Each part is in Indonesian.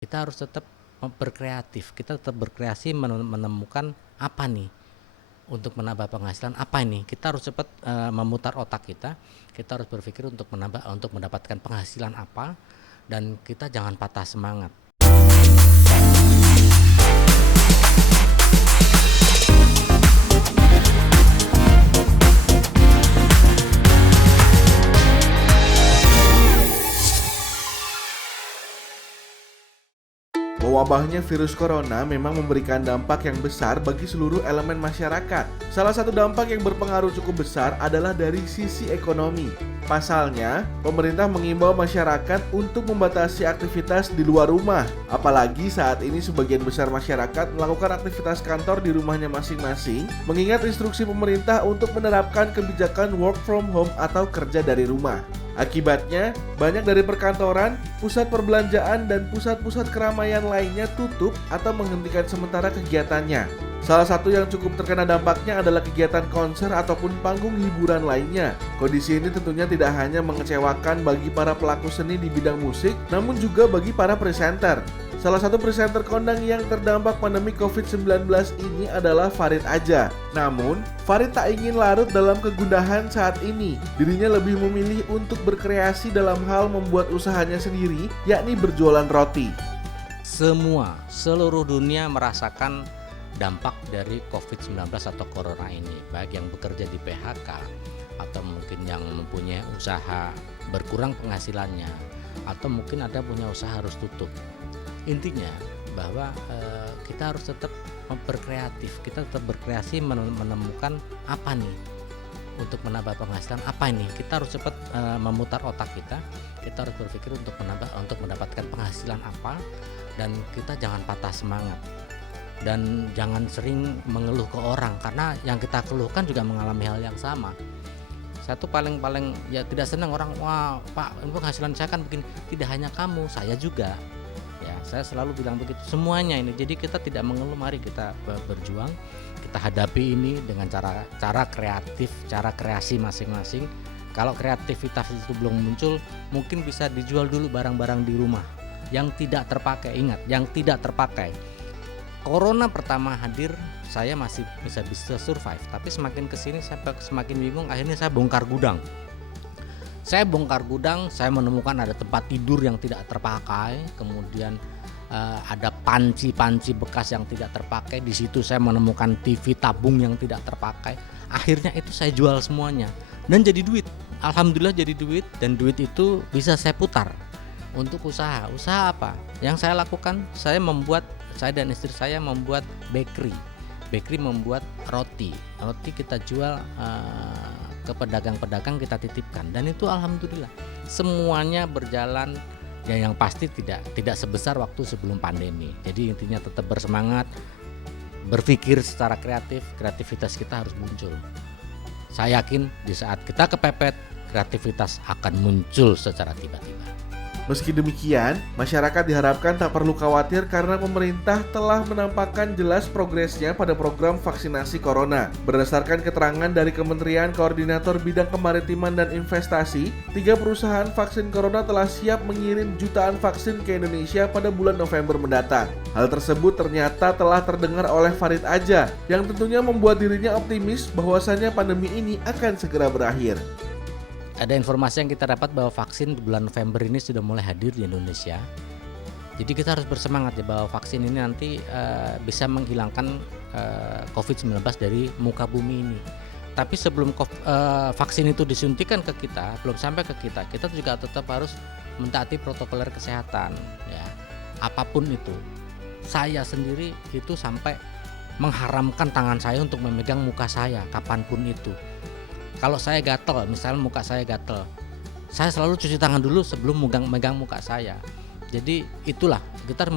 Kita harus tetap berkreatif, kita tetap berkreasi menemukan apa nih untuk menambah penghasilan, apa ini? Kita harus cepat memutar otak kita harus berpikir untuk mendapatkan penghasilan apa, dan kita jangan patah semangat. Mewabahnya virus corona memang memberikan dampak yang besar bagi seluruh elemen masyarakat. Salah satu dampak yang berpengaruh cukup besar adalah dari sisi ekonomi. Pasalnya, pemerintah mengimbau masyarakat untuk membatasi aktivitas di luar rumah. Apalagi saat ini sebagian besar masyarakat melakukan aktivitas kantor di rumahnya masing-masing, mengingat instruksi pemerintah untuk menerapkan kebijakan work from home atau kerja dari rumah. Akibatnya, banyak dari perkantoran, pusat perbelanjaan, dan pusat-pusat keramaian lainnya tutup atau menghentikan sementara kegiatannya. Salah satu yang cukup terkena dampaknya adalah kegiatan konser ataupun panggung hiburan lainnya. Kondisi ini tentunya tidak hanya mengecewakan bagi para pelaku seni di bidang musik, namun juga bagi para presenter. Salah satu presenter kondang yang terdampak pandemi COVID-19 ini adalah Farid Adja. Namun, Farid tak ingin larut dalam kegundahan saat ini. Dirinya lebih memilih untuk berkreasi dalam hal membuat usahanya sendiri, yakni berjualan roti. Seluruh dunia merasakan dampak dari COVID-19 atau corona ini, baik yang bekerja di PHK atau mungkin yang mempunyai usaha berkurang penghasilannya, atau mungkin ada punya usaha harus tutup. Intinya bahwa kita harus tetap berkreatif, kita tetap berkreasi menemukan apa nih untuk menambah penghasilan, apa ini? Kita harus cepat memutar otak kita harus berpikir untuk mendapatkan penghasilan apa, dan kita jangan patah semangat dan jangan sering mengeluh ke orang, karena yang kita keluhkan juga mengalami hal yang sama. Satu paling ya tidak senang orang, wah Pak, penghasilan saya kan begini. Tidak hanya kamu, saya juga. Ya, saya selalu bilang begitu, semuanya ini. Jadi kita tidak mengeluh, mari kita berjuang, kita hadapi ini dengan cara kreatif, cara kreasi masing-masing. Kalau kreativitas itu belum muncul, mungkin bisa dijual dulu barang-barang di rumah yang tidak terpakai. Ingat, yang tidak terpakai. Corona pertama hadir, saya masih bisa survive, tapi semakin kesini saya semakin bingung. Akhirnya saya bongkar gudang. Saya menemukan ada tempat tidur yang tidak terpakai, kemudian ada panci bekas yang tidak terpakai. Di situ saya menemukan TV tabung yang tidak terpakai. Akhirnya itu saya jual semuanya dan jadi duit. Alhamdulillah jadi duit, dan duit itu bisa saya putar untuk usaha. Usaha apa? Yang saya lakukan, saya dan istri saya membuat bakery membuat roti kita jual ke pedagang-pedagang, kita titipkan, dan itu alhamdulillah semuanya berjalan. Ya, yang pasti tidak sebesar waktu sebelum pandemi. Jadi intinya tetap bersemangat, berpikir secara kreativitas kita harus muncul. Saya yakin di saat kita kepepet, kreativitas akan muncul secara tiba-tiba. Meski demikian, masyarakat diharapkan tak perlu khawatir karena pemerintah telah menampakkan jelas progresnya pada program vaksinasi corona. Berdasarkan keterangan dari Kementerian Koordinator Bidang Kemaritiman dan Investasi, 3 perusahaan vaksin corona telah siap mengirim jutaan vaksin ke Indonesia pada bulan November mendatang. Hal tersebut ternyata telah terdengar oleh Farid Adja, yang tentunya membuat dirinya optimis bahwasannya pandemi ini akan segera berakhir. Ada informasi yang kita dapat bahwa vaksin di bulan November ini sudah mulai hadir di Indonesia. Jadi kita harus bersemangat ya, bahwa vaksin ini nanti bisa menghilangkan COVID-19 dari muka bumi ini. Tapi sebelum vaksin itu disuntikan ke kita, belum sampai ke kita juga tetap harus mentaati protokol kesehatan ya. Apapun itu. Saya sendiri itu sampai mengharamkan tangan saya untuk memegang muka saya kapanpun itu. Kalau saya gatel, misalnya muka saya gatel, saya selalu cuci tangan dulu sebelum megang muka saya. Jadi itulah, kita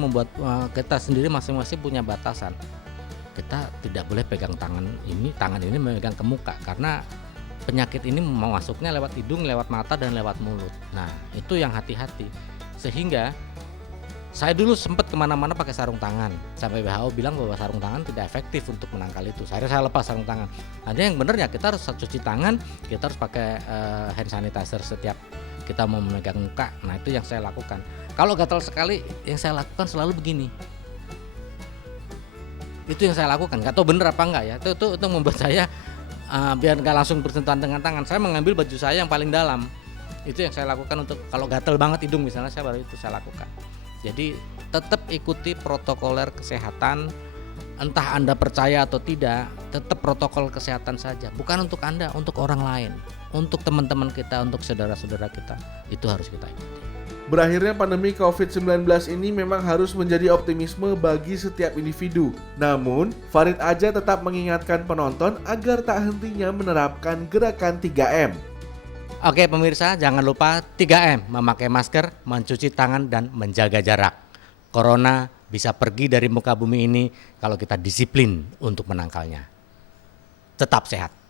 kita sendiri masing-masing punya batasan. Kita tidak boleh pegang tangan ini memegang ke muka, karena penyakit ini masuknya lewat hidung, lewat mata, dan lewat mulut. Nah, itu yang hati-hati. Sehingga saya dulu sempat kemana-mana pakai sarung tangan, sampai WHO bilang bahwa sarung tangan tidak efektif untuk menangkal itu. Akhirnya saya lepas sarung tangan. Ada yang benar ya, kita harus cuci tangan, kita harus pakai hand sanitizer setiap kita mau memegang muka. Nah, itu yang saya lakukan. Kalau gatal sekali, yang saya lakukan selalu begini. Itu yang saya lakukan, nggak tahu bener apa enggak ya. Itu membuat saya biar nggak langsung bersentuhan dengan tangan. Saya mengambil baju saya yang paling dalam. Itu yang saya lakukan untuk kalau gatal banget hidung misalnya, saya baru itu saya lakukan. Jadi tetap ikuti protokoler kesehatan, entah Anda percaya atau tidak, tetap protokol kesehatan saja. Bukan untuk Anda, untuk orang lain, untuk teman-teman kita, untuk saudara-saudara kita, itu harus kita ikuti. Berakhirnya pandemi COVID-19 ini memang harus menjadi optimisme bagi setiap individu. Namun, Farid Adja tetap mengingatkan penonton agar tak hentinya menerapkan gerakan 3M. Oke pemirsa, jangan lupa 3M, memakai masker, mencuci tangan, dan menjaga jarak. Corona bisa pergi dari muka bumi ini kalau kita disiplin untuk menangkalnya. Tetap sehat.